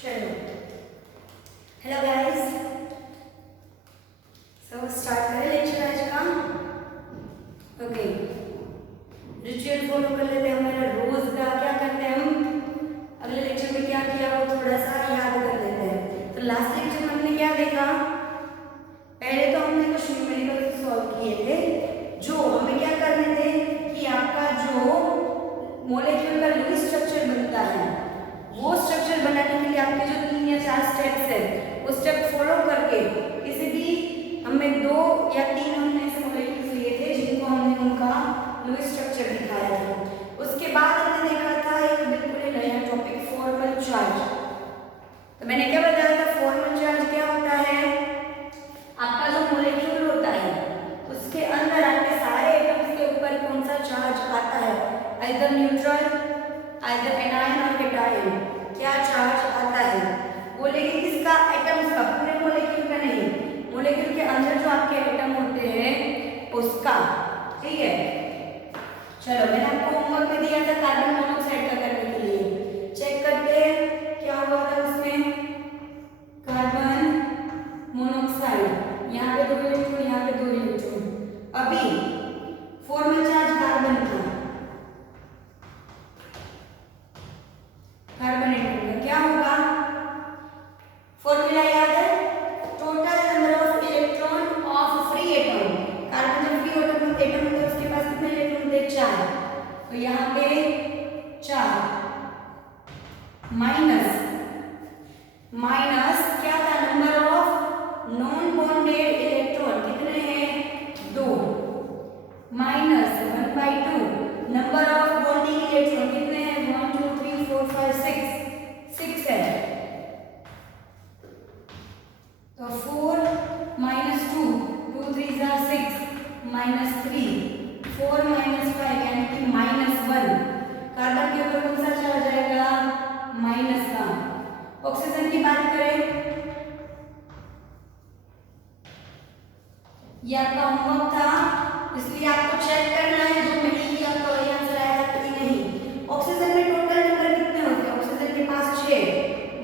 चलो, hello guys. Start करें lecture आज का। ओके, रिचुअल फॉलो कर लेते हैं हमारा रोज का। क्या करते हैं हम, अगले लेक्चर में क्या किया वो थोड़ा सा याद कर लेते हैं। तो लास्ट लेक्चर में हमने क्या देखा, पहले तो हमने कुछ न्यूमेरिकल सॉल्व किए थे। जो हमें क्या करने थे कि आपका जो मॉलिक्यूल का लुईस स्ट्रक्चर बनता है, वो स्ट्रक्चर बनाने के लिए आपके जो 3 या 4 स्टेप्स है, वो स्टेप फॉलो करके किसी भी हमें 2 या 3 हमने ऐसे मॉलिक्यूल्स लिए थे जिनको हमने उनका लुईस स्ट्रक्चर दिखाया था। उसके बाद हमने देखा था एक बिल्कुल नया टॉपिक, फॉर्मल चार्ज। तो मैंने क्या बताया था, फॉर्मल चार्ज क्या होता है, आपका जो मॉलिक्यूल होता है उसके अंदर आपके सारे एटम्स के ऊपर कौन सा चार्ज आता है, आइदर न्यूट्रल, आइदर एनायन और कैटायन, क्या चार्ज आता है वो, लेकिन किसका, एटम्स का, पूरे मॉलिक्यूल का नहीं, मॉलिक्यूल के अंदर जो आपके एटम होते हैं उसका। ठीक है, चलो मैंने आपको होमवर्क में दिया था कार्बन मोनोऑक्साइड का करने के लिए। चेक करते हैं क्या हुआ था उसमें। कार्बन मोनोऑक्साइड, यहाँ पे 2 इलेक्ट्रॉन, यहाँ पे 2 इलेक्ट्रॉन। अभी फॉर्मल चार्ज कार्बन का, कार्बन एटम का क्या होगा, फॉर्मूला याद है, total number of electron of free atom. Carbon जब फ्री एटम होता है उसके पास कितने इलेक्ट्रॉन होते हैं, 4। तो यहाँ पे 4 माइनस क्या था, number of non bonded electron कितने हैं, 2, minus 1/2 number of bonding electron कितने हैं, 1 2 3 4 5 6 है। तो 4 माइनस 2 2 3 6 माइनस 3 4 माइनस 5 यानी कि -1। कार्बन के ऊपर कौन सा चार्ज आएगा, माइनस का। ऑक्सीजन की बात करें, ये आपका होमवर्क था इसलिए आपको चेक करना है जो मैंने किया तो ये आंसर आया था कि नहीं। ऑक्सीजन में टोटल नंबर कितने होते हैं, ऑक्सीजन के पास 6,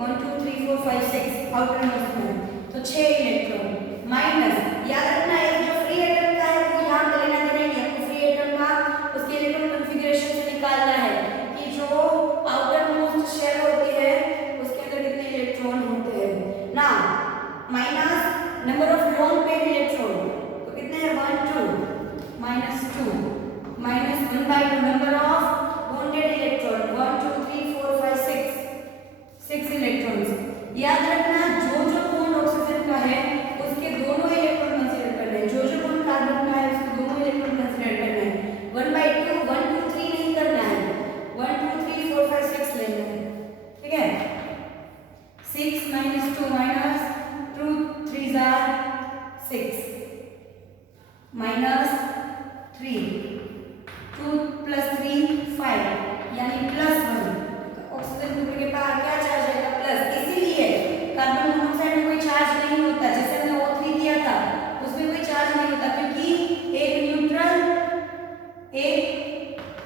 1 2 3 4 5 6 आउटर मोस्ट में, तो 6 इलेक्ट्रॉन। माइनस याद रखना है जो फ्री एटम का है वो यहाँ पे लेना देना नहीं है, आपको फ्री एटम का उसके इलेक्ट्रॉन कॉन्फ़िगरेशन से निकालना है कि जो आउटर मोस्ट शेल होती है उसके अंदर कितने इलेक्ट्रॉन होते हैं ना। Minus number of lone pair electron, तो कितने हैं, 1 2 -2 minus 1/2 number of bonded electron, 1 2 3 4 5 6 electrons. याद रखना जो जो बॉन्ड ऑक्सीजन का है उसके दोनों इलेक्ट्रॉन कंसीडर करने हैं, जो जो बॉन्ड कार्बन का है उसके दोनों इलेक्ट्रॉन कंसीडर करने हैं। 1/2 1 2 3 नहीं करना है, 1 2 3 4 5 6 लेना है। ठीक है, 6 - 2 -2 3 6 माइनस 3 2 + 3 5 यानी +1। ऑक्सीजन ग्रुप के पास क्या चार्ज आएगा, प्लस। इसीलिए कार्बन मोनोऑक्साइड में कोई चार्ज नहीं होता, जैसे हमने O3 दिया था उसमें कोई चार्ज नहीं होता क्योंकि एक न्यूट्रल, एक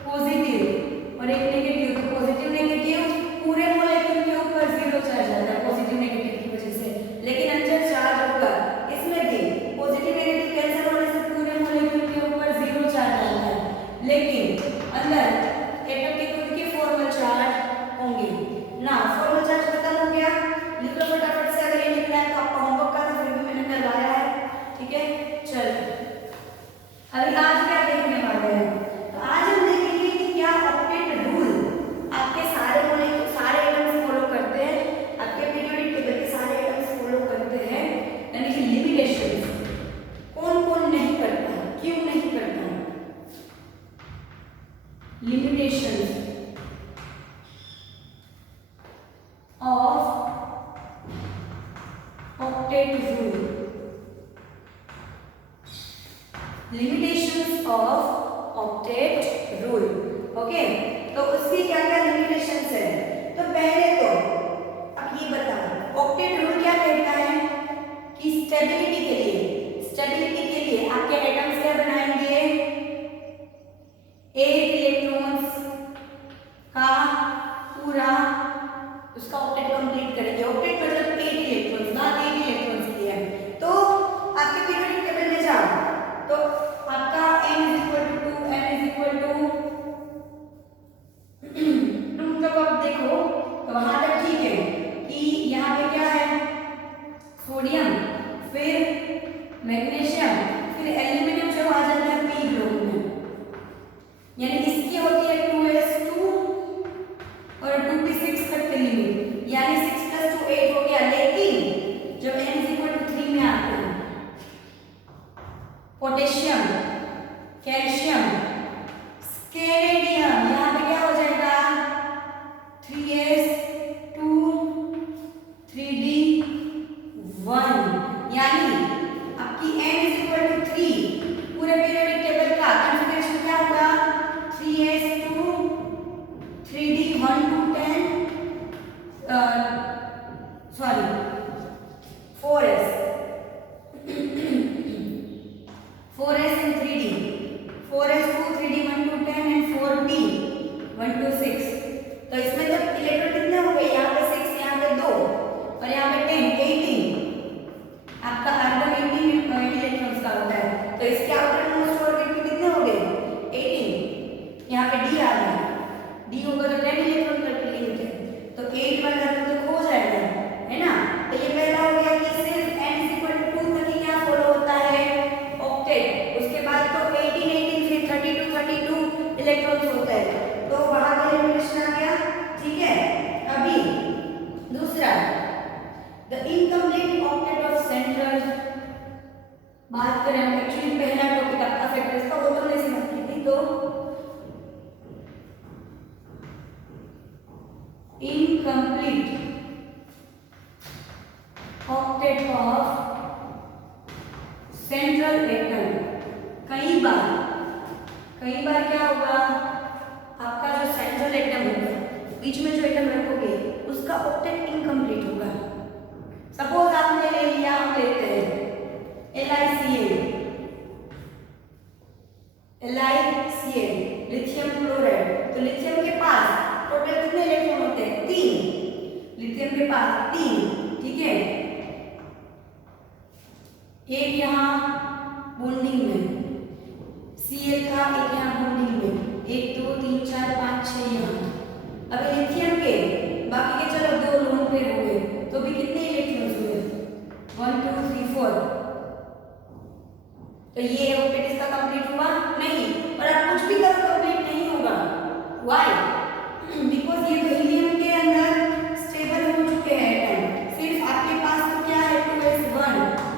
पॉजिटिव और एक नेगेटिव। तो पॉजिटिव नेगेटिव पूरे मॉलिक्यूल के ऊपर 0 चार्ज आता है पॉजिटिव नेगेटिव की वजह से, लेकिन अंदर चार्ज होगा। इसमें भी पॉजिटिव नेगेटिव कैंसिल होने से पूरे मॉलिक्यूल के ऊपर 0 चार्ज आता है, लेकिन अंदर एटम के खुद के फॉर्मल चार्ज होंगे ना। फॉर्मल चार्ज खत्म हो गया, लिख लो फटाफट से, अगर ये लिखना है तो आपका होमवर्क का था फिर भी मैंने करवाया है। ठीक है, चलो अभी आज क्या देखने वाले हैं, तो आज हम देखेंगे कि क्या ऑक्टेट रूल आपके सारे मॉलिक्यूल सारे एटम्स फॉलो करते हैं, आपके पीरियोडिक टेबल के सारे एटम्स फॉलो करते हैं, यानी कि लिमिटेशंस कौन कौन नहीं करता, क्यों नहीं करता, limitations of octet rule, limitations of octet rule. Okay, तो उसकी क्या क्या लिमिटेशंस है, तो पहले तो अब ये बताओ ऑक्टेट रूल क्या कहता है कि स्टेबिलिटी के लिए आपके एटम्स क्या बनाएंगे, 8 इलेक्ट्रॉन्स का पूरा उसका ऑक्टेट कंप्लीट करेंगे। ऑक्टेट मतलब 8 इलेक्ट्रॉन्स, बात 8 इलेक्ट्रॉन्स की है। तो आपके पीरियोडिक टेबल में जाओ तो आपका n = 2, n = 2 तक आप देखो तो वहां तक ठीक है कि यहाँ पे क्या है, सोडियम, फिर मैग्नीशियम, फिर एल्यूमिनियम जो आ जाता है पी ग्रुप में, यानी इसकी होती है 2s2 और 2 p 6 तक की लिमिट, यानी 6 + 2 8 हो गया। लेकिन जब n = 3 में आते हैं पोटेशियम, कैल्शियम, स्केलेडियम, यहाँ पे क्या हो जाएगा 3s2 3d1, यानी आपकी n = 3 पूरे पीरियोडिक टेबल का कॉन्फ़िगरेशन क्या होगा 3s2 3d1 to 10 sorry 4s 4s and 3d 4s2 3d1 to 10 and 4d 1 to 6। तो इसमें जब इलेक्ट्रॉन कितने हो गए, यहाँ पे 6, यहाँ पे 2 और यहाँ पे 10 18, आपका कार्बन 18 इलेक्ट्रॉन्स का होता है। तो इसके आउटर मोस्ट ऑर्बिट में कितने हो गए 18, यहाँ पे d आ गया, d होगा तो 10 इलेक्ट्रॉन तक की लिमिट है, तो 8 वाला तो खो जाएगा, है ना। तो ये पहला हो गया कि सिर्फ n = 2 तक ही क्या फॉलो होता है ऑक्टेट, उसके बाद तो 18 18 फिर 32 32 इलेक्ट्रॉन्स होता है, तो वहां का एलिमिनेशन आ गया, ठीक है। अभी दूसरा the incomplete octet of central, बात करें हम एक्चुअली पहला टॉपिक आपका फैक्टर्स का, वो तो नहीं समझ की थी, तो incomplete octet of central atom, कई बार क्या होगा, आपका जो सेंट्रल एटम होगा, बीच में जो एटम रखोगे उसका ऑक्टेट इनकम्प्लीट होगा। सपोज आपने ले लिया, हम लेते हैं LiCl लिथियम क्लोराइड, तो लिथियम के पास टोटल कितने इलेक्ट्रॉन होते हैं 3, लिथियम के पास 3, ठीक है। एक यहाँ बॉन्डिंग में Cl का, एक यहाँ बॉन्डिंग में, 1 2 3 4 5 6 यहाँ। अब लिथियम के बाकी के चलो 2 लोन पेयर हो गए, तो भी कितने इलेक्ट्रॉन्स हुए 1 2 3 4, तो ये ऑक्टेट इसका कंप्लीट हुआ नहीं, और आप कुछ भी करो कंप्लीट नहीं होगा। व्हाई? बिकॉज ये तो हीलियम के अंदर स्टेबल हो चुके हैं एटम, सिर्फ आपके पास तो क्या है 2s1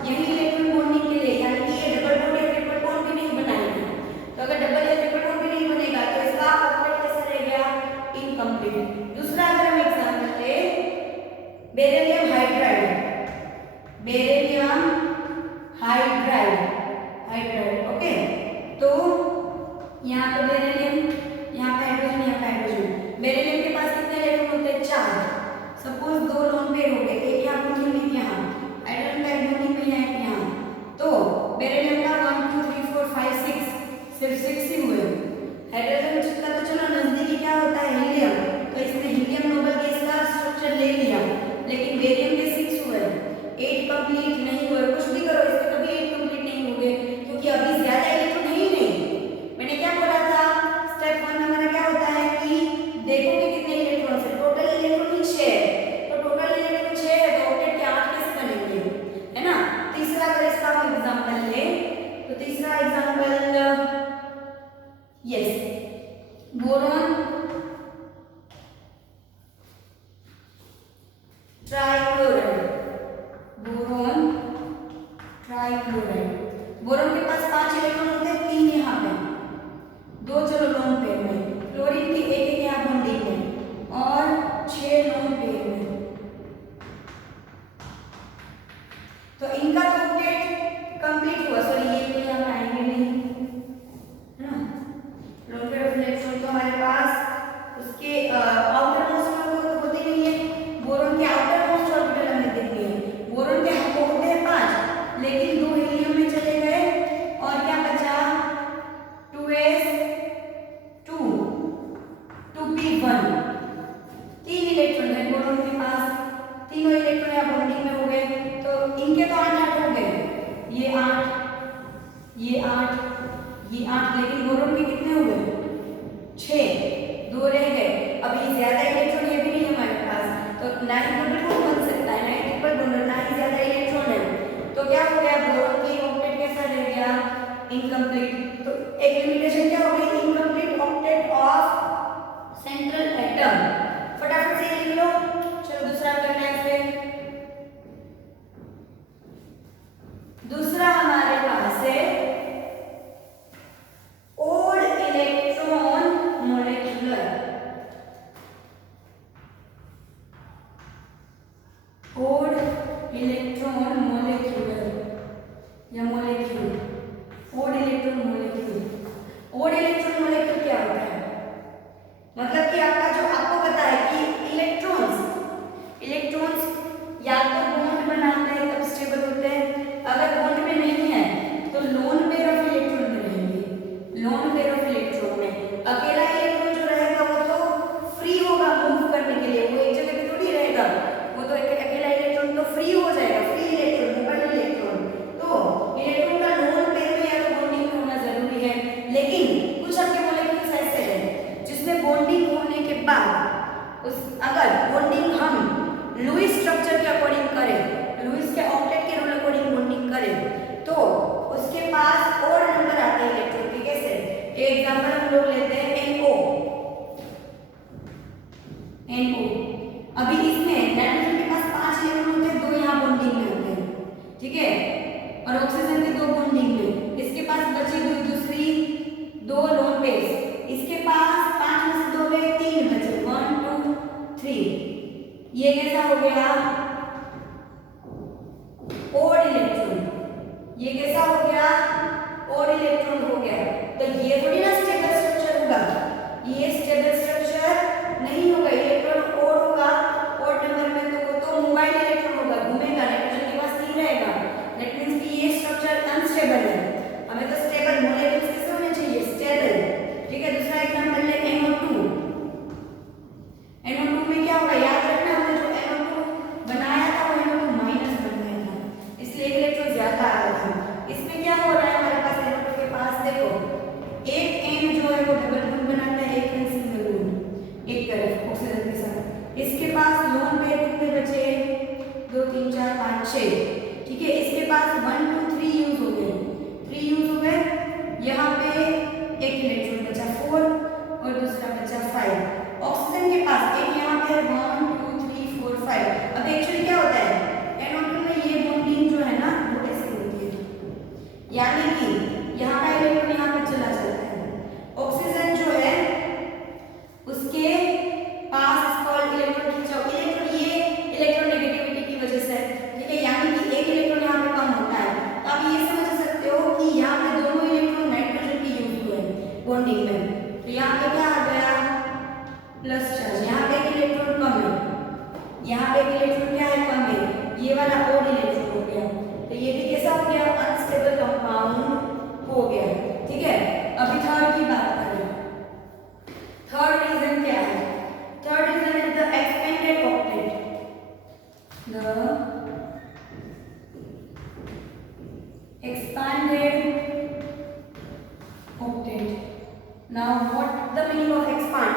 यही इलेक्ट्रॉन बॉन्डिंग के लिए, यानी कि ये डबल बॉन्ड या ट्रिपल बॉन्ड भी नहीं बनाएगा। तो अगर डबल या ट्रिपल बॉन्ड भी नहीं बनेगा तो इसका ऑक्टेट कैसा रह गया इनकम्प्लीट। दूसरा अगर हम एग्जांपल ले बेरिलियम हाइड्राइड, ओके, तो यहाँ पे बेरिलियम, यहाँ पे हाइड्रोजन, यहाँ पे हाइड्रोजन। बेरिलियम के पास कितने इलेक्ट्रॉन होते हैं 4, सपोज 2 लोन पेयर हो गए, एक यहाँ बॉन्डिंग में, यहाँ हाइड्रोजन का बॉन्डिंग में, यहाँ, तो बेरिलियम का 1 2 3 4 5 6 सिर्फ 6 ही हुए। हाइड्रोजन का तो चलो नजदीकी क्या होता है हीलियम, तो इसने हीलियम नोबल गैस का स्ट्रक्चर ले लिया, लेकिन बेरियम के 6 हुए, 8 कंप्लीट नहीं हुए। कुछ भी करो इसके कभी 8 कंप्लीट नहीं होंगे, क्योंकि अभी ज्यादा इलेक्ट्रॉन है ही नहीं। मैंने क्या बोला था स्टेप 1 में हमारा क्या होता है कि देखो कि कितने इलेक्ट्रॉन्स है, टोटल इलेक्ट्रॉन ही 6 है, तो टोटल इलेक्ट्रॉन 6 है तो ऑक्टेट के 8 कैसे बनेंगे, है ना। तीसरा अगर इसका हम एग्जांपल ले तो तीसरा example yes boron trichloride, boron के पास 5 इलेक्ट्रॉन होते हैं, 3 यहाँ पे, 2 चलो लोन पेयर में, क्लोरीन की 1 यहाँ बॉन्डिंग में और 6 लोन पेयर में, तो इनका तो ऑक्टेट कंप्लीट हुआ। सॉरी ये तो यहाँ पे आएंगे नहीं, है ना, लोन पेयर ऑफ इलेक्ट्रॉन तो हमारे पास उसके आउटर मोस्ट में तो होते नहीं है। बोरॉन के आउटर मोस्ट ऑर्बिटल हमें देखते हैं, बोरॉन के होते हैं 5, लेकिन 2 हीलियम में चले गए और क्या बचा पास तीनों इलेक्ट्रॉन या बॉन्डिंग में हो गए, तो इनके तो 8 हो गए, ये 8 ये 8 ये 8, लेकिन बोरोन के कितने हो गए 6, 2 रह गए। अब ये ज्यादा इलेक्ट्रॉन ये भी नहीं है हमारे पास, तो ना ही डबल बॉन्ड बन सकता है, ना ही ट्रिपल बॉन्ड, ना ही ज्यादा इलेक्ट्रॉन है, तो क्या हो गया बोरोन की ऑक्टेट कैसा रह गया इनकम्प्लीट। तो एक लिमिटेशन क्या हो गई incomplete octet of central atom. फटाफट से लिख लो, चलो दूसरा करना है फिर। दूसरा हमारे पास है odd electron molecular. Odd electron molecular या molecule, odd electron molecule. Odd electron molecule क्या होता है, मतलब कि आपका जो आपको पता है कि इलेक्ट्रॉन्स या तो बॉन्ड बनाते हैं तब स्टेबल होते हैं, अगर बॉन्ड में नहीं है तो लोन पेयर ऑफ इलेक्ट्रॉन में रहेंगे। लोन पेयर ऑफ इलेक्ट्रॉन में अकेला इलेक्ट्रॉन जो रहेगा वो तो फ्री होगा मूव करने के लिए, वो एक जगह पे थोड़ी रहेगा, वो तो अकेला इलेक्ट्रॉन तो फ्री हो जाएगा, फ्री इलेक्ट्रॉन मोबाइल इलेक्ट्रॉन। तो इलेक्ट्रॉन का लोन पेयर में या तो बॉन्डिंग में होना जरूरी है, लेकिन कुछ आपके मॉलिक्यूल्स ऐसे हैं जिसमें बॉन्डिंग होने के बाद अगर बॉन्डिंग हम लुईस स्ट्रक्चर के अकॉर्डिंग करें, लुईस के ऑक्टेट के रूल अकॉर्डिंग बॉन्डिंग करें, तो उसके पास और नंबर आते हैं इलेक्ट्रॉन के। कैसे, एक एग्जांपल हम लोग लेते हैं NO। अभी इसमें नाइट्रोजन के पास 5 इलेक्ट्रॉन होते हैं, 2 यहाँ बॉन्डिंग में होते हैं, ठीक है, और ऑक्सीजन के 2 बॉन्डिंग में, इसके पास बची दूसरी 2 लोन पेयर्स, इसके पास 5 में से 2 में 3 बचे, 1 2 3। ये कैसा हो गया ओड इलेक्ट्रॉन, ये कैसा हो गया ओड इलेक्ट्रॉन हो गया। तो ये थोड़ी ना स्टेबल स्ट्रक्चर होगा, ये स्टेबल स्ट्रक्चर नहीं होगा, इलेक्ट्रॉन ओड होगा, ओड नंबर में तो वो तो मोबाइल इलेक्ट्रॉन होगा, घूमेगा, नाइट्रोजन के पास 3 रहेगा, दैट मींस कि ये स्ट्रक्चर अनस्टेबल है। हमें तो स्टेबल मॉलिक्यूल्स कैसे होने चाहिए स्टेबल, ठीक है। दूसरा एग्जांपल ले NO2। NO2 में क्या होगा, याद रखना हमने जो NO2 बनाया था वो NO2 माइनस बन गया था, इसलिए इलेक्ट्रॉन ज्यादा आया था। इसमें क्या हो रहा है हमारे पास NO2 के पास, देखो एक N जो है वो डबल बॉन्ड बनाता है, एक N सिंगल बॉन्ड एक तरफ ऑक्सीजन के साथ। इसके पास लोन पेयर कितने बचे 2 3 4 5 6, ठीक है। इसके पास 1 2 3 यूज हो गए, 3 यूज हो गए, यहाँ पे एक इलेक्ट्रॉन बचा 4 और दूसरा बचा 5। ऑक्सीजन के पास एक यहाँ पे 1 2 3 4 5। अब एक्चुअली क्या होता है NO2 में ये बॉन्डिंग जो है ना वो ऐसे होती है, यानी कि यहाँ का इलेक्ट्रॉन यहाँ पे चला जाता है, ऑक्सीजन जो है उसके पास इसका इलेक्ट्रॉन खींचाओ, इलेक्ट्रॉन ये इलेक्ट्रॉन नेगेटिविटी की वजह से, ठीक है, यानी कि एक इलेक्ट्रॉन यहाँ पे कम होता है। तो आप ये समझ सकते हो कि यहाँ पे दोनों इलेक्ट्रॉन नाइट्रोजन के यूज हुए बॉन्डिंग में, तो यहाँ पे क्या आ गया प्लस चार्ज, यहाँ पे एक इलेक्ट्रॉन कम है, यहाँ पे एक इलेक्ट्रॉन क्या है कम है, ये वाला ओड इलेक्ट्रॉन हो गया, तो ये भी कैसा हो गया अनस्टेबल कंपाउंड हो गया, ठीक है। अभी थर्ड की बात करें, थर्ड रीजन क्या है, third reason is the expanded octet, the expanded octet। Now what the meaning of expand?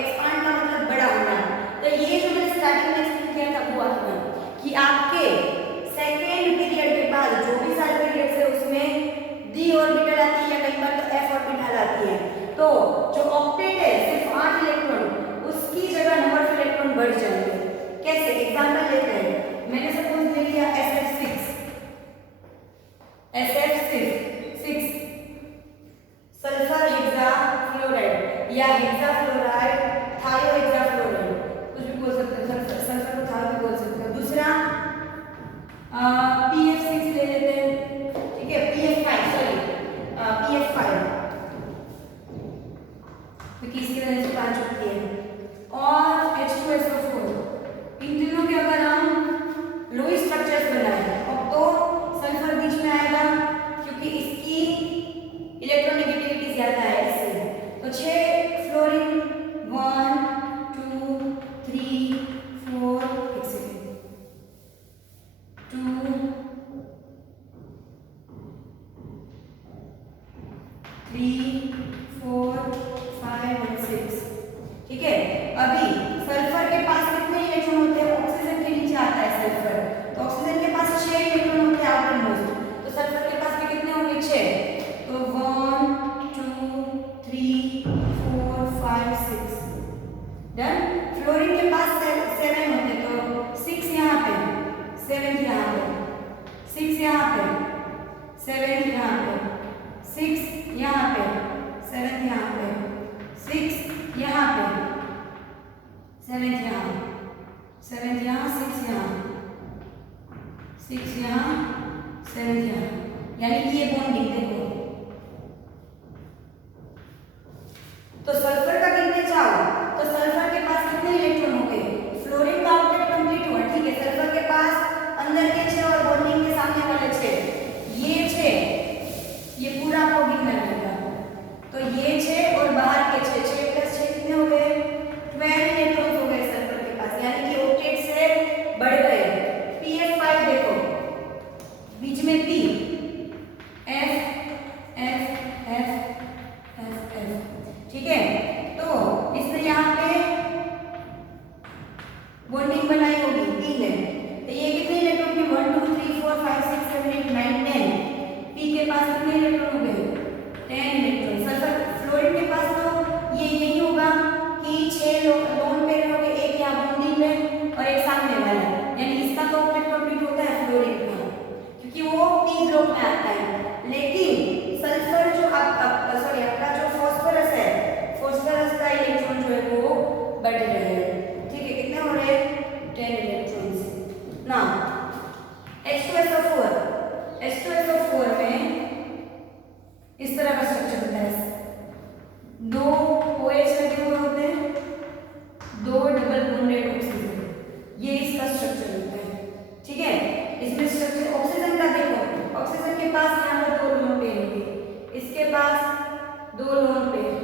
Expand का मतलब बड़ा होना, तो ये जो मैंने स्टार्टिंग में एक्सप्लेन किया था वो आता है कि आपके सेकेंड पीरियड के बाद जो भी सारे पीरियड्स है उसमें डी ऑर्बिटल आती है या कई बार तो एफ ऑर्बिटल आती है, तो जो ऑक्टेट है सिर्फ 8 इलेक्ट्रॉन उसकी जगह नंबर ऑफ इलेक्ट्रॉन बढ़ जाएंगे। कैसे, एग्जांपल लेते हैं, मैंने सपोज ले लिया SF6 सल्फर हेक्साफ्लोराइड या हेक्साफ्लोराइड थायोहेक्साफ्लोराइड, कुछ भी बोल सकते हैं, सल्फर को थायो भी बोल सकते हैं। दूसरा PF6 ले लेते हैं, ठीक है, PF5 क्योंकि इसकी वजह से 5 होती है, और H2SO4 6 यहाँ 7 यहाँ, यानी कि ये बॉन्डिंग देखो। तो सल्फर का गिनते जाओ तो सल्फर के पास कितने इलेक्ट्रॉन हो गए? फ्लोरीन का ऑक्टेट कंप्लीट हुआ, ठीक है। सल्फर के पास अंदर के 6 और बॉन्डिंग के सामने वाले 6, ये 6, ये पूरा आपको गिनना रहेगा। तो ये 6 और बाहर के 6, 6 + 6 कितने हो गए? 12 इलेक्ट्रॉन हो गए सल्फर के पास, यानी कि ऑक्टेट से बढ़ गए। pF5 देखो, बीच में P, F F F F F, ठीक है। तो इसने यहाँ पे बॉन्डिंग बनाई होगी P ने, तो ये कितने इलेक्ट्रॉन के? 1 2 3 4 5 6 7 8 9 10। P के पास कितने इलेक्ट्रॉन हो गए? 10 इलेक्ट्रॉन। सल्फर फ्लोरीन के पास तो ये यही होगा कि 6 लोन पेयर हो गए, एक यहाँ बॉन्डिंग में और एक सामने वाला, यानी इसका तो ऑक्टेट कंप्लीट होता है फ्लोरीन का, क्योंकि वो P ग्रुप में आता है। लेकिन सल्फर जो सॉरी आपका जो फास्फोरस है, फास्फोरस का इलेक्ट्रॉन जो है वो बढ़ रहे हैं, ठीक है। कितने हो रहे हैं? 10 इलेक्ट्रॉन्स ना। H2SO4, H2SO4 में इस तरह का स्ट्रक्चर होता है, 2 OH लगे हुए होते हैं, 2 डबल बॉन्डेड ऑक्सीजन, ये इसका स्ट्रक्चर होता है, ठीक है। इसमें स्ट्रक्चर ऑक्सीजन का देखो, ऑक्सीजन के पास यहाँ पर 2 लोन पेयर होंगे, इसके पास 2 लोन पेयर,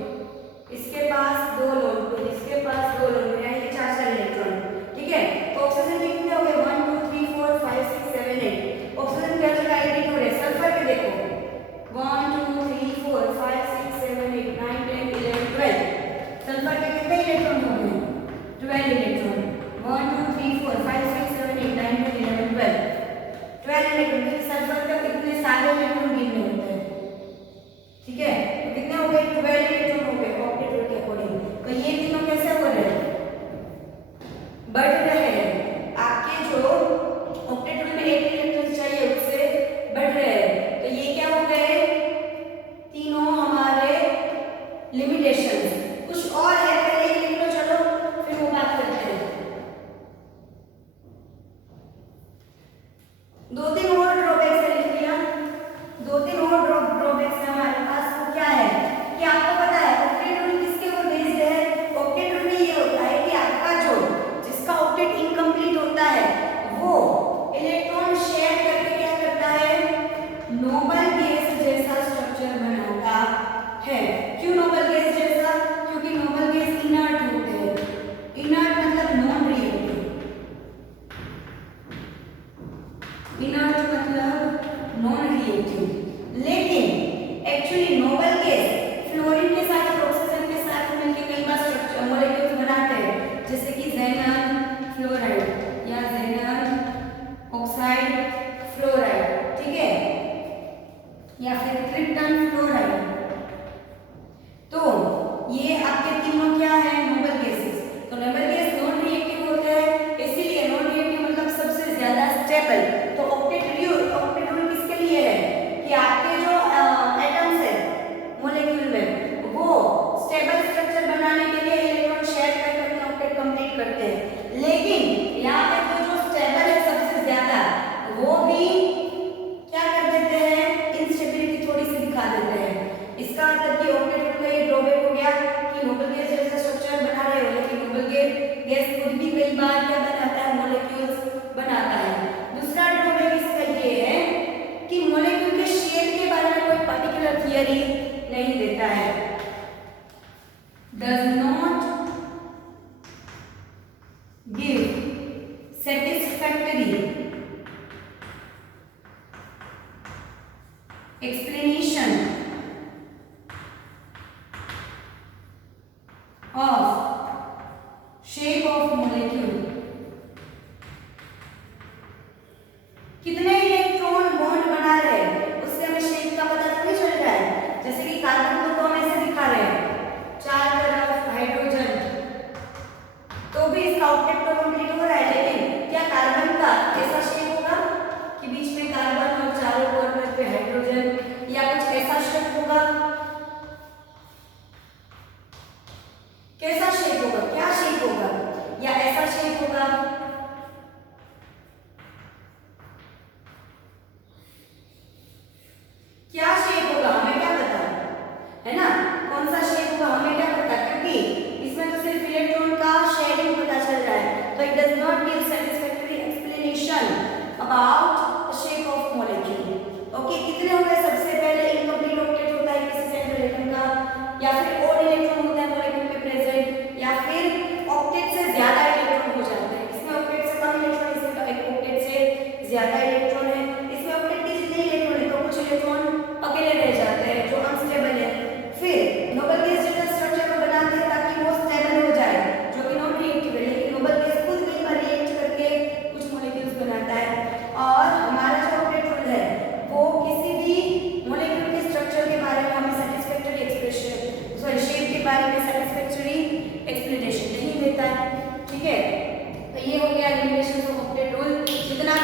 इसके पास 2 लोन पेयर, इसके पास 2 लोन पेयर, यानी कि 4 इलेक्ट्रॉन, ठीक है। तो ऑक्सीजन के कितने हो गए? 1 2 3 4 5 6 7 8। ऑक्सीजन के अलग आइडेंटिटी हो रहे। सल्फर के देखो 1 2 3 4 5 6 7 8 9 10 11 12। सल्फर के कितने इलेक्ट्रॉन हो गए? 12 इलेक्ट्रॉन। 1 2 3 4 5 6 7 8 9 10 11 12 12 इलेक्ट्रॉन। सल्फर का कितने सारे इलेक्ट्रॉन गिनने होते हैं, ठीक है। तो कितने हो गए? 12 इलेक्ट्रॉन हो गए ऑक्टेट रूल के अकॉर्डिंग। तो ये तीनों कैसे हो रहे हैं? बढ़ रहे हैं। आपके जो ऑक्टेट रूल में 8 इलेक्ट्रॉन चाहिए उससे बढ़ रहे हैं। तो ये क्या हो गए? तीनों हमारे लिमिटेशंस। कुछ और है, पहले ये लिख लो, चलो फिर वो बात करते हैं। 2-3 और ड्रॉबैक्स है, लिख लिया। 2-3 और ड्रॉबैक्स है हमारे पास। वो क्या है कि आपको पता है ऑक्टेट रूल किसके ऊपर बेस्ड है? ऑक्टेट रूल में ये होता है कि आपका जो जिसका ऑक्टेट इनकम्प्लीट होता है वो इलेक्ट्रॉन शेयर करके क्या करता है? नोबल गैस जैसा स्ट्रक्चर बनाता है। क्यों नोबल गैस जैसा? क्योंकि नोबल गैस इनर्ट होते हैं। इनर्ट मतलब नॉन रिएक्टिव, इनर्ट मतलब नॉन रिएक्टिव। लेकिन एक्चुअली नोबल गैस फ्लोरीन के साथ और ऑक्सीजन के साथ मिलकर कई बार स्ट्रक्चर मॉलिक्यूल्स बनाते हैं, जैसे कि ज़ेनन फ्लोराइड या ज़ेनन ऑक्साइड फ्लोराइड, ठीक है, या फिर क्रिप्टन फ्लोराइड। तो ये आपके तीनों क्या है? Noble gases. तो नोबल गैस नॉन रिएक्टिव होते हैं, इसीलिए नॉन रिएक्टिव मतलब सबसे ज्यादा स्टेबल। तो ऑक्टेट रूल किसके लिए है कि आपके जो एटम्स है मॉलिक्यूल में वो स्टेबल स्ट्रक्चर बनाने के लिए इलेक्ट्रॉन शेयर करके अपना ऑक्टेट कंप्लीट करते हैं। लेकिन यहाँ पे जो स्टेबल है सबसे ज्यादा, वो भी क्या कर देते हैं? इंस्टेबिलिटी थोड़ी सी दिखा देते हैं। इसका मतलब कि ऑक्टेट रूल का ये ड्रॉबैक हो गया कि नोबल गैस जैसा स्ट्रक्चर बना रहे हो, लेकिन नोबल गैस खुद भी कई बार क्या बनाता है? मॉलिक्यूल्स बनाता है। दूसरा ड्रॉबैक इसका ये है कि मॉलिक्यूल के शेप के बारे में कोई पर्टिकुलर थियरी नहीं देता है। Does not give satisfactory explanation of shape of molecule। कितने इलेक्ट्रॉन बॉन्ड बना रहे हैं उससे हमें शेप का पता तो नहीं चल रहा है। जैसे कि कार्बन को तो हम ऐसे दिखा रहे हैं, चार तरफ हाइड्रोजन, तो भी इसका ऑक्टेट तो कंप्लीट हो रहा है। लेकिन क्या कार्बन का ऐसा शेप होगा कि बीच में कार्बन और चारों कॉर्नर पे हाइड्रोजन, या कुछ ऐसा about the shape of molecule. Okay, कितने हो गए? सबसे पहले इनकम्प्लीट ऑक्टेट होता है किसी सेंट्रल एटम का, या फिर और इलेक्ट्रॉन होता है मॉलिक्यूल में प्रेजेंट, या फिर ऑक्टेट से ज्यादा इलेक्ट्रॉन हो जाते हैं। इसमें ऑक्टेट से कम इलेक्ट्रॉन, इसमें ऑक्टेट से ज्यादा इलेक्ट्रॉन है। इसमें ऑक्टेट के जितने इलेक्ट्रॉन है तो कुछ इलेक्ट्रॉन अकेले रह जाते हैं जो अनस्टेबल है। फिर नोबल गैस जनरल स्ट्रक्चर में बनाते हैं ताकि वो स्टेबल हो जाए, जो कि नॉन रिएक्टिव है, लेकिन नोबल गैस खुद कई बार रिएक्ट करके कुछ मॉलिक्यूल्स बनाता है। और हमारा जो ऑक्टेट रूल है वो किसी भी मॉलिक्यूल के स्ट्रक्चर के बारे में हमें सैटिस्फैक्टरी एक्सप्रेशन, सॉरी शेप के बारे में सैटिस्फैक्टरी एक्सप्लेनेशन नहीं देता है। ठीक है, तो ये हो गया लिमिटेशंस ऑफ ऑक्टेट रूल। जितना